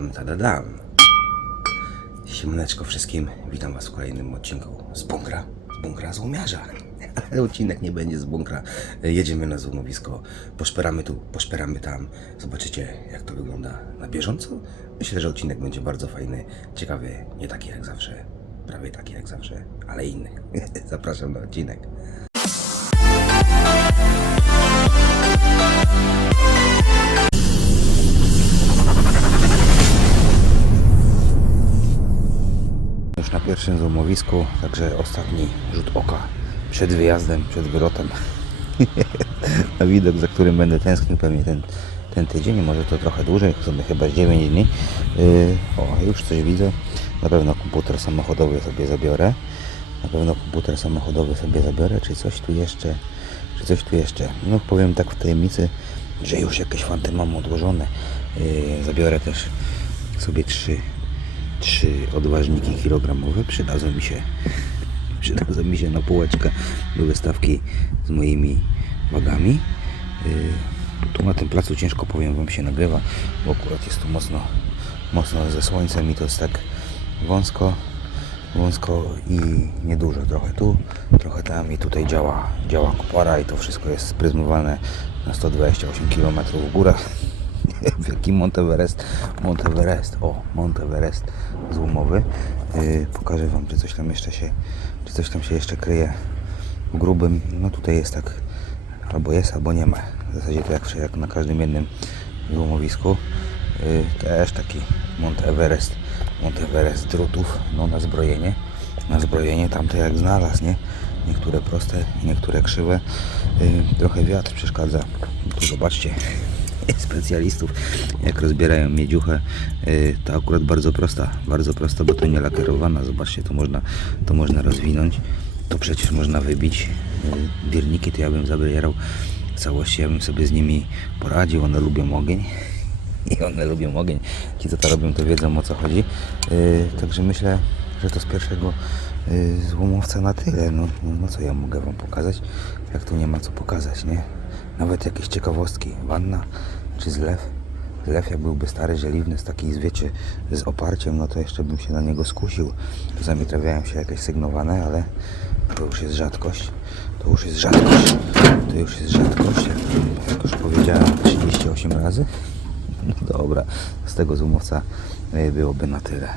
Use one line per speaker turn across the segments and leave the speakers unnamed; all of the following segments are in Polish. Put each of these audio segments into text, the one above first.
Tam. Siemaneczko wszystkim, witam was w kolejnym odcinku z bunkra, z bunkra złomiarza. Ale odcinek nie będzie z bunkra. Jedziemy na złomowisko, poszperamy tu, poszperamy tam. Zobaczycie jak to wygląda na bieżąco. Myślę, że odcinek będzie bardzo fajny, ciekawy, nie taki jak zawsze, prawie taki jak zawsze, ale inny. Zapraszam na odcinek. Już na pierwszym złomowisku, także ostatni rzut oka przed wyjazdem, przed wylotem. na widok, za którym będę tęsknił pewnie ten, ten tydzień, może to trochę dłużej, chyba z 9 dni. Yy, o, już coś widzę. Na pewno komputer samochodowy sobie zabiorę. Na pewno komputer samochodowy sobie zabiorę, czy coś tu jeszcze, czy coś tu jeszcze. No powiem tak w tajemnicy, że już jakieś fanty mam odłożone. Yy, zabiorę też sobie trzy trzy odważniki kilogramowe przydadzą mi się przydadzą mi się na półeczkę do wystawki z moimi wagami. Yy, tu na tym placu ciężko powiem wam się nagrywa bo akurat jest tu mocno mocno ze słońcem i to jest tak wąsko wąsko i niedużo. Trochę tu, trochę tam i tutaj działa, działa kopara i to wszystko jest spryzmowane na 128 km w górę Wielki Monteverest, Monteverest, o, Monteverest złomowy. Yy, pokażę Wam, czy coś tam jeszcze się, czy coś tam się jeszcze kryje w grubym. No tutaj jest tak, albo jest, albo nie ma. W zasadzie to jak, jak na każdym jednym złomowisku. Yy, też taki Monteverest, Monteverest drutów, no na zbrojenie. Na zbrojenie tamte jak znalazł, nie? Niektóre proste, niektóre krzywe. Yy, trochę wiatr przeszkadza. Tu zobaczcie, specjalistów, jak rozbierają miedziuchę, yy, to akurat bardzo prosta, bardzo prosta, bo to nie lakierowana, zobaczcie, to można, to można rozwinąć, to przecież można wybić, bierniki to ja bym zabierał w całości, ja bym sobie z nimi poradził, one lubią ogień. I one lubią ogień, ci co to robią to wiedzą o co chodzi, yy, także myślę, że to z pierwszego złomowca na tyle, no, no, no co ja mogę wam pokazać, jak tu nie ma co pokazać, nie? Nawet jakieś ciekawostki. Wanna czy zlew. Zlew jak byłby stary, żeliwny, z takiej, wiecie, z oparciem, no to jeszcze bym się na niego skusił. Czasami trafiają się jakieś sygnowane, ale to już jest rzadkość. To już jest rzadkość. To już jest rzadkość. Jak, już powiedziałem 38 razy. No dobra, z tego zumowca y, byłoby na tyle.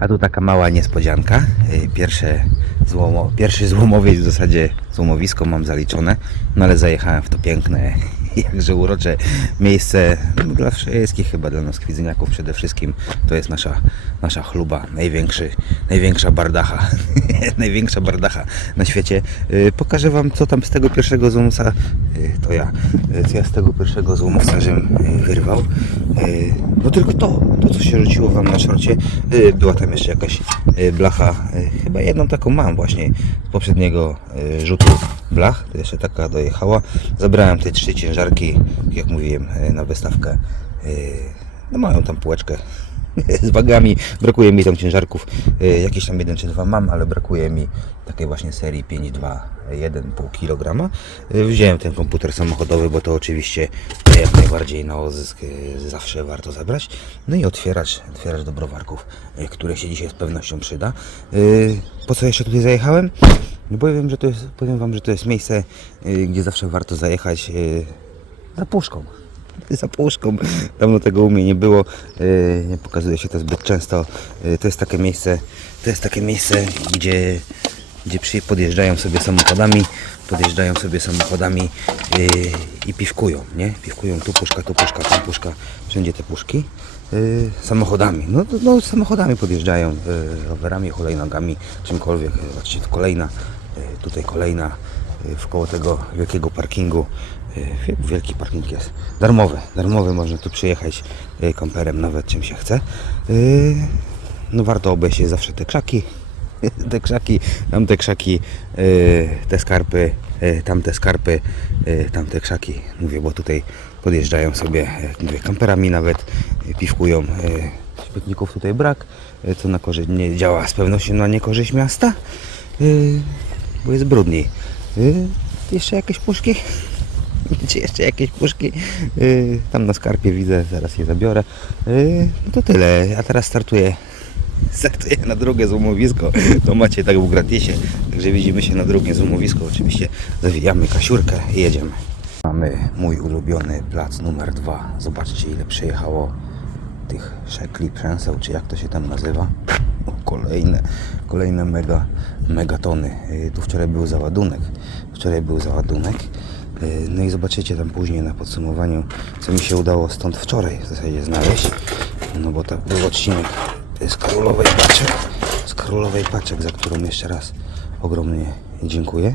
A tu taka mała niespodzianka. Y, Pierwsze złomo, pierwszy złomowiec w zasadzie złomowisko mam zaliczone, no ale zajechałem w to piękne, jakże urocze miejsce dla wszystkich, chyba dla nas kwidzyniaków przede wszystkim. To jest nasza, nasza chluba, największy, największa bardacha, największa bardacha na świecie. Y, Pokażę Wam co tam z tego pierwszego złomowca, y, to ja, y, co ja z tego pierwszego złomowca żem wyrwał. No tylko to, to co się rzuciło Wam na szorcie. Była tam jeszcze jakaś blacha, chyba jedną taką mam właśnie z poprzedniego rzutu blach, to jeszcze taka dojechała. Zabrałem te trzy ciężarki, jak mówiłem, y, na wystawkę. Y, No mają tam półeczkę z wagami. Brakuje mi tam ciężarków. Y, Jakieś tam jeden czy dwa mam, ale brakuje mi takiej właśnie serii 5, 2, 1,5 kg. Wziąłem ten komputer samochodowy, bo to oczywiście jak najbardziej na odzysk y, zawsze warto zabrać. No i otwierać, otwierać do browarków, y, które się dzisiaj z pewnością przyda. Po co jeszcze tutaj zajechałem? No powiem, że to jest, powiem Wam, że to jest miejsce, gdzie zawsze warto zajechać za puszką za puszką. Dawno tego u mnie nie było. Nie pokazuje się to zbyt często. Yy, To jest takie miejsce, to jest takie miejsce, gdzie, gdzie podjeżdżają sobie samochodami, podjeżdżają sobie samochodami yy, i piwkują, nie? Piwkują tu puszka, tu puszka, tam puszka, wszędzie te puszki. Yy, samochodami, no, no, no samochodami podjeżdżają, rowerami, hulajnogami, czymkolwiek. Zobaczcie, kolejna, tutaj kolejna, wkoło tego wielkiego parkingu Wielki parking jest. Darmowy, darmowy można tu przyjechać yy, kamperem nawet czym się chce. Yy, No warto obejść zawsze te krzaki. Te krzaki, tamte krzaki, te skarpy, tamte skarpy, tamte krzaki. Mówię, bo tutaj podjeżdżają sobie mówię, kamperami nawet, piwkują. Śmietników tutaj brak, co na korzyść nie działa z pewnością na niekorzyść miasta, bo jest brudniej. Jeszcze jakieś puszki? Czy jeszcze jakieś puszki? Yy, tam na skarpie widzę, zaraz je zabiorę. Yy, no to tyle. A teraz startuję. Startuję na drugie złomowisko. To macie tak w gratisie. Także widzimy się na drugim złomowisku. Oczywiście zawijamy kasiurkę i jedziemy. Mamy mój ulubiony plac numer dwa. Zobaczcie ile przyjechało tych szekli, przęseł, czy jak to się tam nazywa. O, kolejne, kolejne mega, megatony. Yy, Tu wczoraj był załadunek. Wczoraj był załadunek. Yy, No i zobaczycie tam później na podsumowaniu, co mi się udało stąd wczoraj w zasadzie znaleźć. No bo to był odcinek z królowej paczek. Z królowej paczek, za którą jeszcze raz ogromnie dziękuję.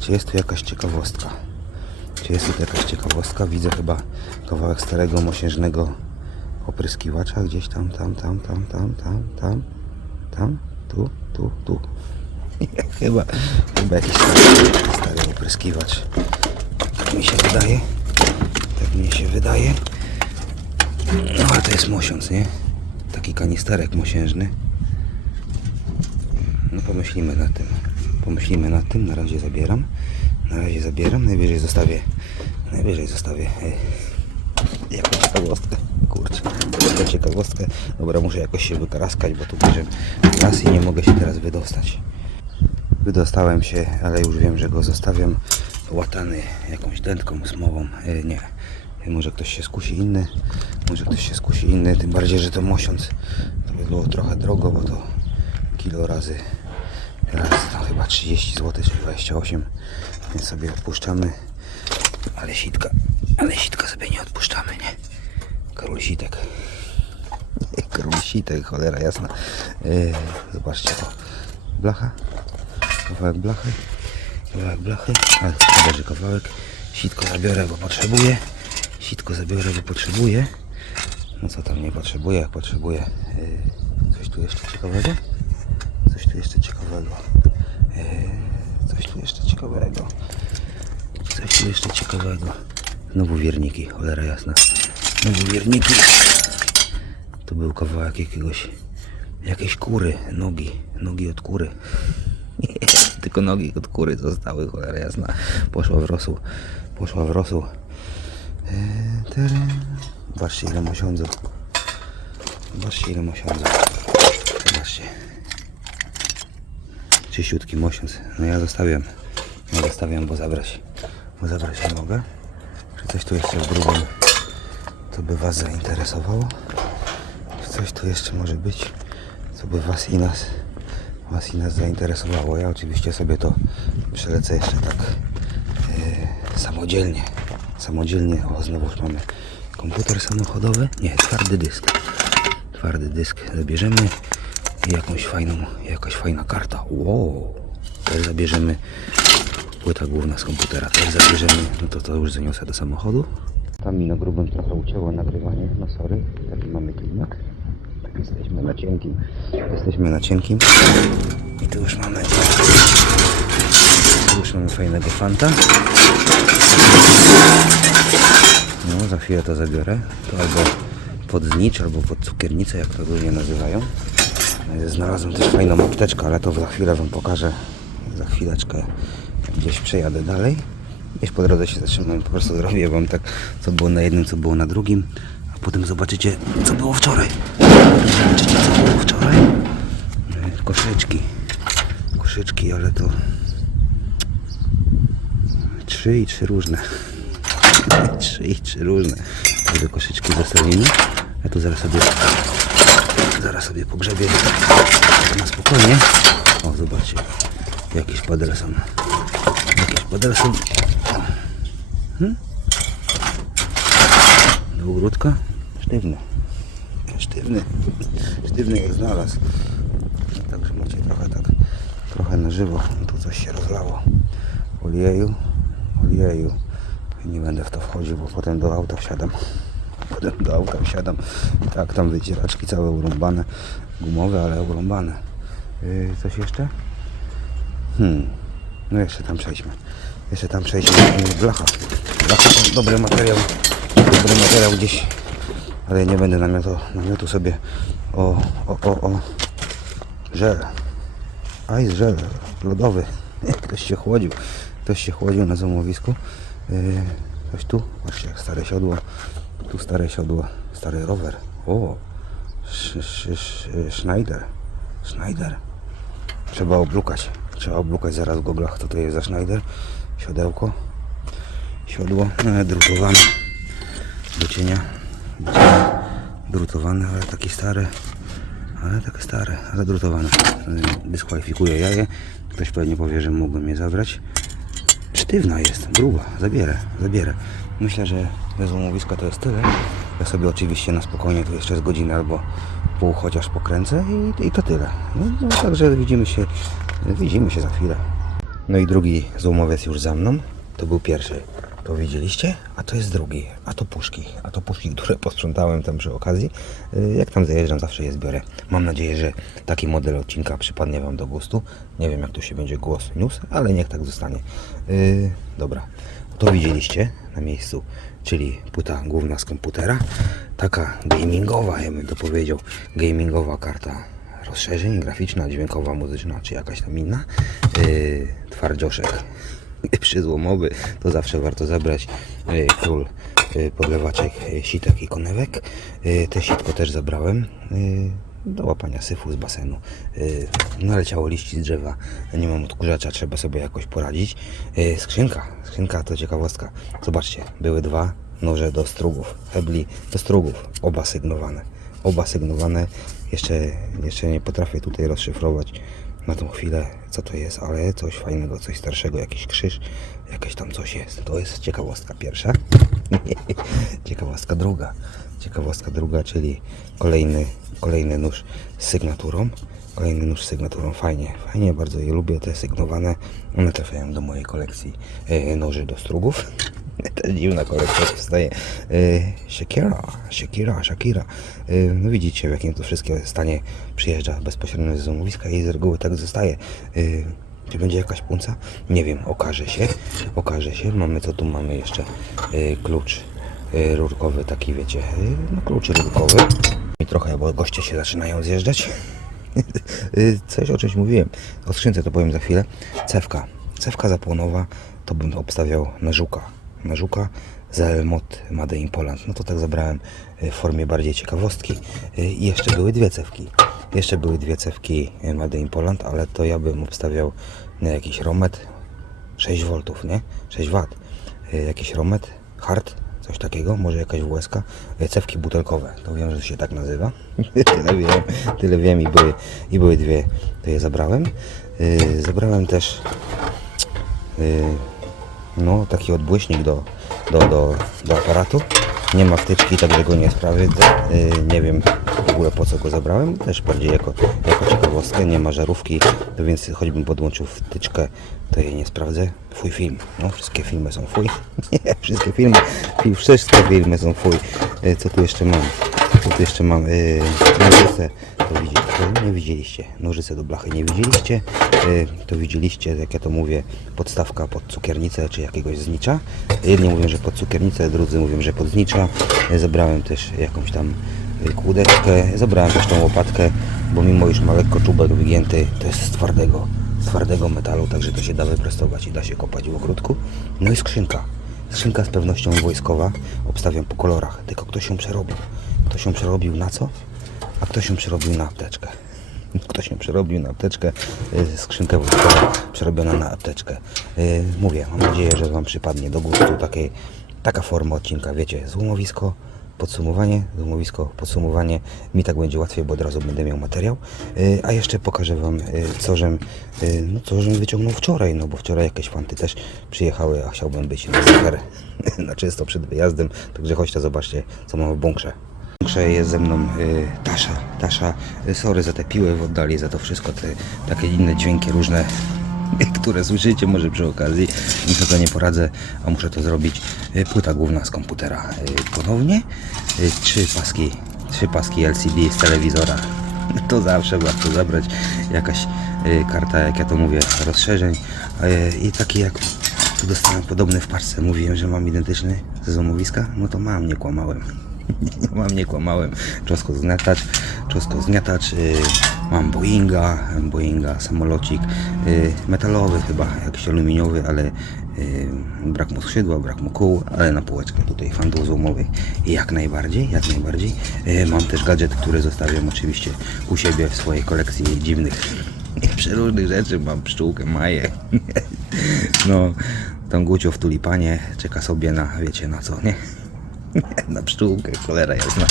Czy jest tu jakaś ciekawostka? Czy jest tu jakaś ciekawostka? Widzę chyba kawałek starego mosiężnego opryskiwacza gdzieś tam, tam, tam, tam, tam, tam, tam, tam, tu, tu, tu. chyba, chyba jakiś stary, stary opryskiwacz. Tak mi się wydaje. Tak mi się wydaje. No ale to jest mosiąc, nie? Taki kanisterek mosiężny. No pomyślimy nad tym. Pomyślimy nad tym. Na razie zabieram. Na razie zabieram. Najwyżej zostawię. Najwyżej zostawię. e, Jako ciekawostkę. Kurczę. Jako ciekawostkę. Dobra, muszę jakoś się wykaraskać, bo tu bierzem raz i nie mogę się teraz wydostać. Wydostałem się, ale już wiem, że go zostawiam łatany jakąś dętką smową. E, nie. Może ktoś się skusi inny. Może ktoś się skusi inny. Tym bardziej, że to mosiąc. To by było trochę drogo, bo to kilo razy razy tam chyba 30 zł czy 28. Więc sobie odpuszczamy. Ale sitka. Ale sitka sobie nie odpuszczamy, nie? Król sitek. Król sitek, cholera jasna. Yy, zobaczcie o. Blacha. Kawałek blachy. Kawałek blachy. Ale leży kawałek. Sitko zabiorę, bo potrzebuję. Sitko zabiorę, bo potrzebuję. No co tam nie potrzebuję, jak potrzebuję. Yy, coś tu jeszcze ciekawego? Coś tu jeszcze ciekawego. Yy, coś tu jeszcze ciekawego. Coś tu jeszcze ciekawego. Znowu wierniki, cholera jasna. Znowu wierniki. Tu był kawałek jakiegoś, jakiejś kury, nogi, nogi od kury. Tylko nogi od kury zostały, cholera jasna. Poszła w rosół, poszła w rosół. Tadam. Zobaczcie ile mosiądzów. Zobaczcie ile mosiądzów. Zobaczcie. Czyściutki mosiądz. No ja zostawiam. Ja zostawiam, bo zabrać. Bo zabrać nie mogę. Czy coś tu jeszcze drugim, co by Was zainteresowało? Czy coś tu jeszcze może być, co by Was i nas, was i nas zainteresowało? Ja oczywiście sobie to przelecę jeszcze tak e, samodzielnie. Samodzielnie. O, znowu już mamy komputer samochodowy. Nie, twardy dysk. Twardy dysk zabierzemy i jakąś fajną, jakaś fajna karta. Wow. Też zabierzemy płyta główna z komputera. Też zabierzemy, no to to już zaniosę do samochodu. Tam mi na grubym trochę ucięło nagrywanie, no sorry, taki mamy klimat. Tak jesteśmy na cienkim, jesteśmy na cienkim. I tu już mamy, tu już mamy fajnego fanta. No, za chwilę to zabiorę. To albo pod znicz, albo pod cukiernicę, jak to ludzie nazywają. Znalazłem też fajną apteczkę, ale to za chwilę Wam pokażę. Za chwileczkę gdzieś przejadę dalej. Gdzieś po drodze się zatrzymam, po prostu zrobię Wam tak, co było na jednym, co było na drugim. A potem zobaczycie, co było wczoraj. Wczoraj. Koszyczki. Koszyczki, ale to... Trzy i trzy różne. trzy i trzy różne. Te koszyczki zostawimy. Ja tu zaraz sobie zaraz sobie pogrzebię na spokojnie. O, zobaczcie. Jakiś padelson. Jakiś padelson. Hmm? Do ogródka? Sztywny. Sztywny. Sztywny jak znalazł. Także macie trochę tak, trochę na żywo. Tu coś się rozlało. Olieju, olieju. Nie będę w to wchodził, bo potem do auta wsiadam. Potem do auta wsiadam. Tak, tam wycieraczki całe urąbane. Gumowe, ale urąbane. Yy, coś jeszcze? Hmm. No jeszcze tam przejdźmy. Jeszcze tam przejdźmy. Blacha. Blacha to dobry materiał. Dobry materiał gdzieś. Ale nie będę namiotu, namiotu sobie o, o, o, o żel. Ice żel lodowy. Ktoś się chłodził. Ktoś się chłodził na złomowisku. Yy, Coś tu? Patrzcie, stare siodło. Tu stare siodło, stary rower. O, Sz- sz- sz- Schneider. Schneider. Trzeba oblukać. Trzeba oblukać zaraz w goglach, co to jest za Schneider. Siodełko. Siodło e, drutowane. Do cienia. Drutowane, ale takie stare. Ale takie stare, ale drutowane. Dyskwalifikuje jaje. Ktoś pewnie powie, że mógłbym je zabrać. Sztywna jest, gruba, zabierę, zabierę. Myślę, że bez umowiska to jest tyle. Ja sobie oczywiście na spokojnie tu jeszcze z godziny albo pół chociaż pokręcę i, i to tyle. No, no także widzimy się, widzimy się za chwilę. No i drugi złomowiec już za mną. To był pierwszy. To widzieliście? A to jest drugi. A to puszki. A to puszki, które posprzątałem tam przy okazji. Y, Jak tam zajeżdżam, zawsze je zbiorę. Mam nadzieję, że taki model odcinka przypadnie Wam do gustu. Nie wiem, jak tu się będzie głos niósł, ale niech tak zostanie. Yy, dobra. To widzieliście na miejscu, czyli płyta główna z komputera. Taka gamingowa, ja bym to powiedział. Gamingowa karta rozszerzeń, graficzna, dźwiękowa, muzyczna, czy jakaś tam inna. Yy, twardzioszek przyzłomowy, to zawsze warto zabrać. Yy, król yy, podlewaczek, yy, sitek i konewek. Te sitko też zabrałem. Do łapania syfu z basenu. Naleciało liści z drzewa. Nie mam odkurzacza, trzeba sobie jakoś poradzić. Skrzynka. Skrzynka to ciekawostka. Zobaczcie, były dwa noże do strugów. Hebli do strugów. Oba sygnowane. Oba sygnowane. Jeszcze, jeszcze nie potrafię tutaj rozszyfrować na tą chwilę, co to jest, ale coś fajnego, coś starszego, jakiś krzyż, jakieś tam coś jest. To jest ciekawostka pierwsza. ciekawostka druga. Ciekawostka druga, czyli kolejny, kolejny nóż z sygnaturą. Kolejny nóż z sygnaturą. Fajnie, fajnie, bardzo je lubię, te sygnowane. One trafiają do mojej kolekcji e, noży do strugów. To dziwna kolekcja powstaje. E, Shakira, Shakira, Shakira. E, no widzicie, w jakim to wszystkie stanie przyjeżdża bezpośrednio z zamówiska i z reguły tak zostaje. E, czy będzie jakaś punca? Nie wiem, okaże się. Okaże się. Mamy co tu mamy jeszcze? Klucz rurkowy, taki wiecie, no klucz rurkowy. I trochę, bo goście się zaczynają zjeżdżać. Y, Coś o czymś mówiłem. O skrzynce to powiem za chwilę. Cewka. Cewka zapłonowa to bym obstawiał na żuka. Na żuka Made in Poland. No to tak zabrałem y, w formie bardziej ciekawostki. Y, I jeszcze były dwie cewki. Jeszcze były dwie cewki y, Made in Poland, ale to ja bym obstawiał na jakiś romet 6 V, nie? 6 W. Jakiś romet, hard, coś takiego, może jakaś WSK. Y, Cewki butelkowe, to wiem, że się tak nazywa. tyle wiem, tyle wiem i były, i były dwie, to je zabrałem. Zabrałem też no, taki odbłyśnik do, do, do, do aparatu. Nie ma wtyczki, także go nie sprawdzę. Y, Nie wiem w ogóle po co go zabrałem. Też bardziej jako, jako ciekawostkę. Nie ma żarówki, więc choćbym podłączył wtyczkę, to jej nie sprawdzę. Fuj film. No, wszystkie filmy są fuj. Wszystkie filmy, fi- wszystkie filmy są fuj. Y, Co tu jeszcze mam? Tu jeszcze mam? Yy, nożyce. To, nie widzieliście. Nożyce do blachy nie widzieliście. Yy, to widzieliście, jak ja to mówię, podstawka pod cukiernicę czy jakiegoś znicza. Jedni mówią, że pod cukiernicę, drudzy mówią, że pod znicza. Yy, Zebrałem też jakąś tam yy, kłódeczkę. Zebrałem też tą łopatkę, bo mimo iż ma lekko czubek wygięty, to jest z twardego, twardego metalu, także to się da wyprostować i da się kopać w ogródku. No i skrzynka. Skrzynka z pewnością wojskowa. Obstawiam po kolorach. Tylko ktoś się przerobił. Ktoś się przerobił na co? A ktoś się przerobił na apteczkę. Ktoś się przerobił na apteczkę. y, Skrzynkę wojskową przerobiona na apteczkę. Y, Mówię, mam nadzieję, że Wam przypadnie do gustu takiej, taka forma odcinka. Wiecie, złomowisko, podsumowanie, złomowisko, podsumowanie. Mi tak będzie łatwiej, bo od razu będę miał materiał. Y, A jeszcze pokażę Wam, co żem, no, co żem wyciągnął wczoraj, no bo wczoraj jakieś fanty też przyjechały, a chciałbym być na super, na czysto przed wyjazdem. Także chodźcie, zobaczcie, co mam w bunkrze. Bunkrze jest ze mną y, Tasza. Tasza, y, sorry za te piły w oddali, za to wszystko, te takie inne dźwięki różne, które słyszycie może przy okazji. Muszę to nie poradzę, a muszę to zrobić. Y, Płyta główna z komputera y, ponownie. Y, Trzy paski, trzy paski LCD z telewizora. To zawsze warto zabrać jakaś y, karta, jak ja to mówię, rozszerzeń. Y, I taki jak tu dostałem podobny w paczce. Mówiłem, że mam identyczny ze złomowiska. No to mam, nie kłamałem. mam, nie kłamałem. Czosko zgniatacz, czosko zgniatacz. Yy, mam Boeinga, Boeinga, samolocik y, metalowy chyba, jakiś aluminiowy, ale y, brak mu skrzydła, brak mu kół, ale na półeczkę tutaj fantów złomowych jak najbardziej, jak najbardziej. Y, mam też gadżet, który zostawiam oczywiście u siebie w swojej kolekcji dziwnych przeróżnych rzeczy. Mam pszczółkę, maję. No, tam Gucio w tulipanie czeka sobie na, wiecie na co, nie? na pszczółkę, cholera jasna,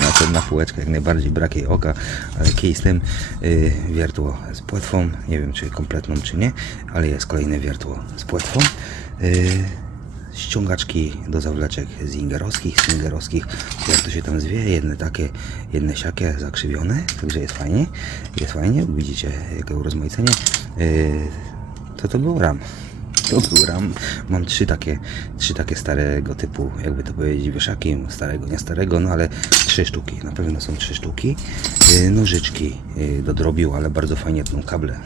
na, ten, na półeczkę jak najbardziej, brak jej oka, ale kij z tym, yy, wiertło z płetwą, nie wiem czy kompletną czy nie, ale jest kolejne wiertło z płetwą, yy, ściągaczki do zawleczek zingerowskich, swingerowskich, jak to się tam zwie, jedne takie, jedne siakie zakrzywione, także jest fajnie, jest fajnie, widzicie jakie urozmaicenie, yy, to to był RAM. To był RAM. Mam trzy takie, trzy takie starego typu, jakby to powiedzieć, wieszaki. Starego, nie starego, no ale trzy sztuki. Na pewno są trzy sztuki. Yy, nożyczki yy, do drobiu, ale bardzo fajnie tną kable.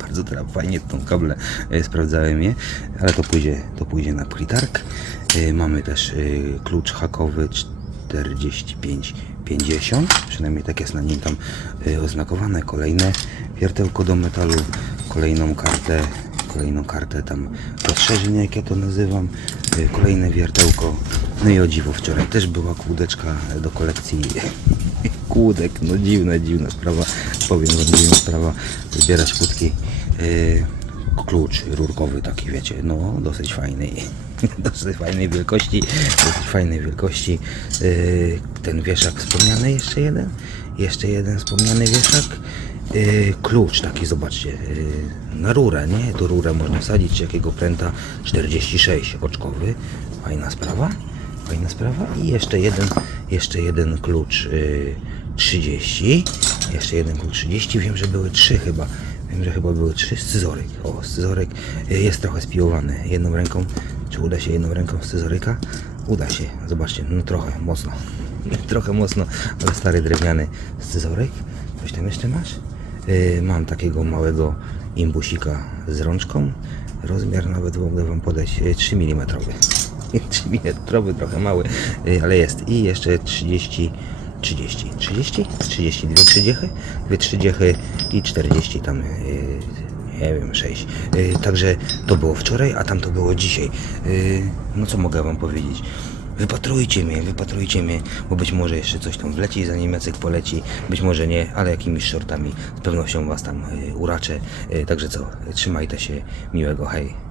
Bardzo tra- fajnie tą kable yy, sprawdzałem je, ale to pójdzie, to pójdzie na plitark. Mamy też klucz hakowy 4550, przynajmniej tak jest na nim tam oznakowane. Kolejne wiertełko do metalu, kolejną kartę kolejną kartę tam rozszerzeń, jak ja to nazywam, y, kolejne wiertełko, no i o dziwo wczoraj też była kłódeczka do kolekcji. Kłódek, no dziwna, dziwna sprawa, powiem wam dziwna sprawa, zbierać kłódki, y, klucz rurkowy taki wiecie, no dosyć fajny, dosyć fajnej wielkości, dosyć fajnej wielkości, y, ten wieszak wspomniany jeszcze jeden, jeszcze jeden wspomniany wieszak, Yy, klucz taki, zobaczcie, yy, na rurę, nie? Tu rurę można wsadzić, jakiego pręta 46 oczkowy. Fajna sprawa, fajna sprawa. I jeszcze jeden, jeszcze jeden klucz yy, 30. Jeszcze jeden klucz 30. Wiem, że były trzy chyba. Wiem, że chyba były trzy. Scyzoryk. O, scyzoryk yy, jest trochę spiłowany. Jedną ręką. Czy uda się jedną ręką scyzoryka? Uda się. Zobaczcie, no trochę, mocno. trochę mocno, ale stary drewniany scyzoryk. Coś tam jeszcze masz? Yy, mam takiego małego imbusika z rączką. Rozmiar nawet mogę Wam podać yy, 3 mm. 3 mm, trochę mały, yy, ale jest. I jeszcze 30, 30, 30, 30, dwie trzydziechy, dwie trzydziechy i 40 tam, yy, nie wiem, 6. Yy, także to było wczoraj, a tam to było dzisiaj. No co mogę Wam powiedzieć? Wypatrujcie mnie, wypatrujcie mnie, bo być może jeszcze coś tam wleci, zanim Jacek poleci, być może nie, ale jakimiś shortami z pewnością Was tam y, uraczę. Y, także co, trzymajcie się, miłego, hej.